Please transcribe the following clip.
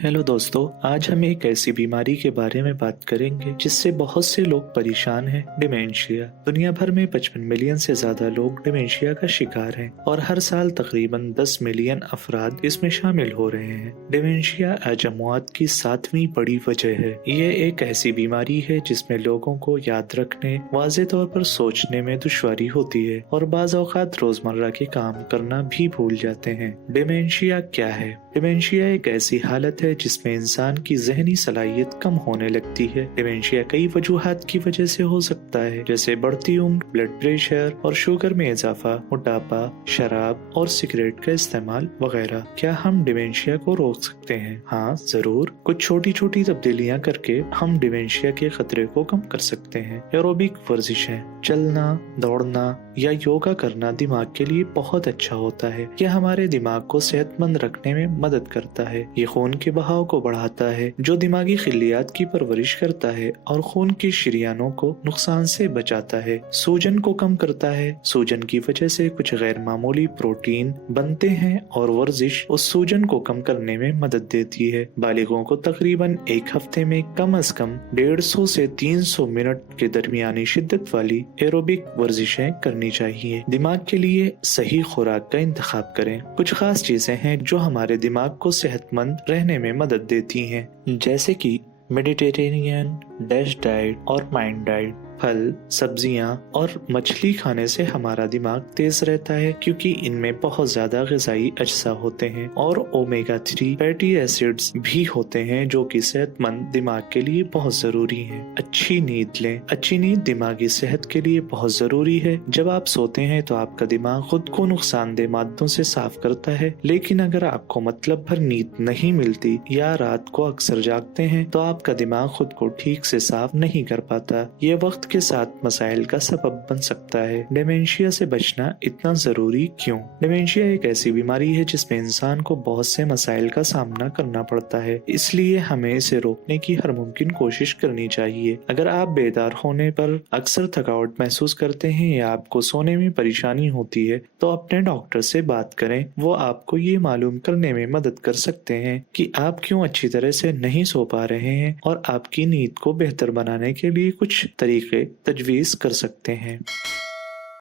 Hello दोस्तों, आज हम एक ऐसी बीमारी के बारे में बात करेंगे जिससे बहुत से लोग परेशान हैं। डिमेंशिया। दुनिया भर में 55 मिलियन से ज्यादा लोग डिमेंशिया का शिकार हैं और हर साल तकरीबन 10 मिलियन अफराद इसमें शामिल हो रहे हैं। डिमेंशिया आज अमवात की 7वीं बड़ी वजह है। ये एक ऐसी बीमारी है जिसमें लोगों को याद रखने, वाज़े तौर पर सोचने में दुश्वारी होती है और बाज़ औक़ात रोजमर्रा के काम करना भी भूल जाते हैं। डिमेंशिया क्या है? डिमेंशिया एक ऐसी हालत है जिसमें इंसान की ज़हनी सलाहियत कम होने लगती है। डिमेंशिया कई वजूहात की वजह से हो सकता है, जैसे बढ़ती उम्र, ब्लड प्रेशर और शुगर में इजाफा, मोटापा, शराब और सिगरेट का इस्तेमाल वगैरह। क्या हम डिमेंशिया को रोक सकते हैं? हाँ, जरूर। कुछ छोटी छोटी तब्दीलियां करके हम डिमेंशिया के खतरे को कम कर सकते हैं। एरोबिक वर्जिशें, चलना, दौड़ना या योगा करना दिमाग के लिए बहुत अच्छा होता है। यह हमारे दिमाग को सेहतमंद रखने में मदद करता है। ये खून के बहाव को बढ़ाता है, जो दिमागी खिलियात की परवरिश करता है और खून की शरियानों को नुकसान से बचाता है। सूजन को कम करता है। सूजन की वजह से कुछ गैर मामूली प्रोटीन बनते हैं और वर्जिश उस सूजन को कम करने में मदद देती है। बालिगों को तकरीबन एक हफ्ते में कम अज कम 150 से 300 मिनट के दरमियानी शिद्दत वाली एरोबिक वर्जिशें करनी चाहिए। दिमाग के लिए सही खुराक का इंतखाब करें। कुछ खास चीजें हैं जो हमारे दिमाग को सेहतमंद रहने में मदद देती हैं, जैसे कि मेडिटेरेनियन, डैश डाइट और माइंड डाइट। फल, सब्जियां और मछली खाने से हमारा दिमाग तेज रहता है, क्योंकि इनमें बहुत ज्यादा ग़िज़ाई अज्जा होते हैं और ओमेगा 3 फैटी एसिड्स भी होते हैं, जो कि सेहतमंद दिमाग के लिए बहुत जरूरी हैं। अच्छी नींद लें। अच्छी नींद दिमागी सेहत के लिए बहुत जरूरी है। जब आप सोते हैं तो आपका दिमाग खुद को नुकसानदेह मादों से साफ करता है, लेकिन अगर आपको मतलब भर नींद नहीं मिलती या रात को अक्सर जागते हैं तो आपका दिमाग खुद को ठीक से साफ नहीं कर पाता। ये वक्त के साथ मसाइल का सबब बन सकता है। डिमेंशिया से बचना इतना जरूरी क्यों? डिमेंशिया एक ऐसी बीमारी है जिसमें इंसान को बहुत से मसाइल का सामना करना पड़ता है, इसलिए हमें इसे रोकने की हर मुमकिन कोशिश करनी चाहिए। अगर आप बेदार होने पर अक्सर थकावट महसूस करते हैं या आपको सोने में परेशानी होती है तो अपने डॉक्टर से बात करें। वो आपको ये मालूम करने में मदद कर सकते हैं कि आप क्यों अच्छी तरह से नहीं सो पा रहे हैं और आपकी नींद को बेहतर बनाने के लिए कुछ तरीके तजवीज़ कर सकते हैं।